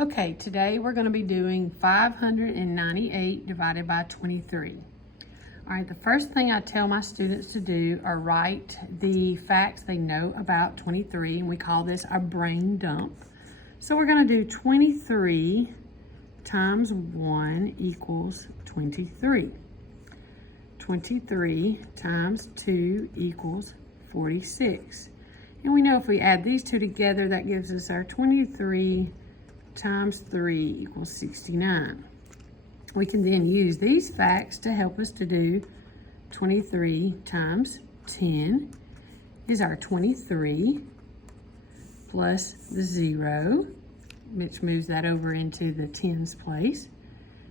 Okay, today we're going to be doing 598 divided by 23. All right, the first thing I tell my students to do are write the facts they know about 23, and we call this our brain dump. So we're going to do 23 times 1 equals 23. 23 times 2 equals 46. And we know if we add these two together, that gives us our 23 times 3 equals 69. We can then use these facts to help us to do 23 times 10 is our 23 plus the 0, which moves that over into the tens place.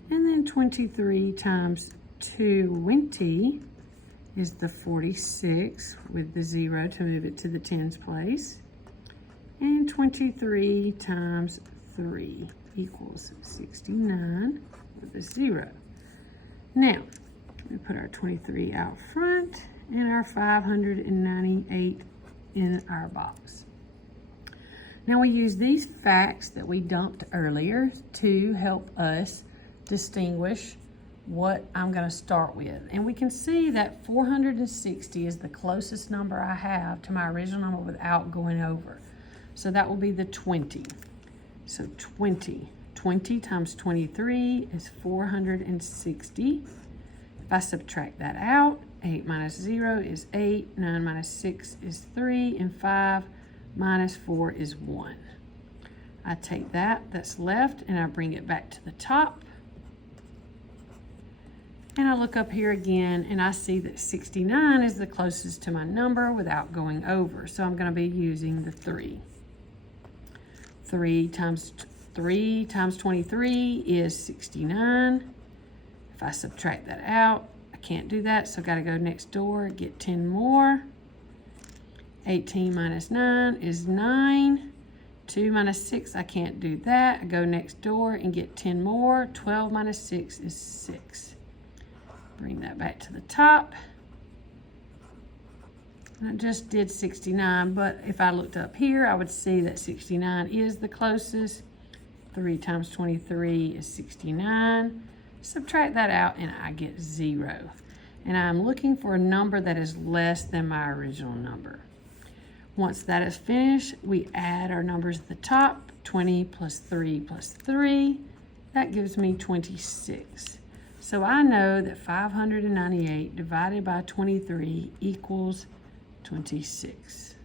And then 23 times 20 is the 46 with the 0 to move it to the tens place. And 23 times 3 equals 69 with a 0. Now, we put our 23 out front and our 598 in our box. Now we use these facts that we dumped earlier to help us distinguish what I'm going to start with. And we can see that 460 is the closest number I have to my original number without going over. So that will be the 20. So 20 times 23 is 460. If I subtract that out, 8 minus 0 is 8, 9 minus 6 is 3, and 5 minus 4 is 1. I take that's left, and I bring it back to the top. And I look up here again, and I see that 69 is the closest to my number without going over. So I'm going to be using the 3. 3 times 23 is 69. If I subtract that out, I can't do that, so I've got to go next door, get 10 more. 18 minus 9 is 9. 2 minus 6, I can't do that. I go next door and get 10 more. 12 minus 6 is 6. Bring that back to the top. I just did 69, but if I looked up here, I would see that 69 is the closest. 3 times 23 is 69. Subtract that out and I get 0. And I'm looking for a number that is less than my original number. Once that is finished, we add our numbers at the top. 20 plus 3 plus 3. That gives me 26. So I know that 598 divided by 23 equals 26.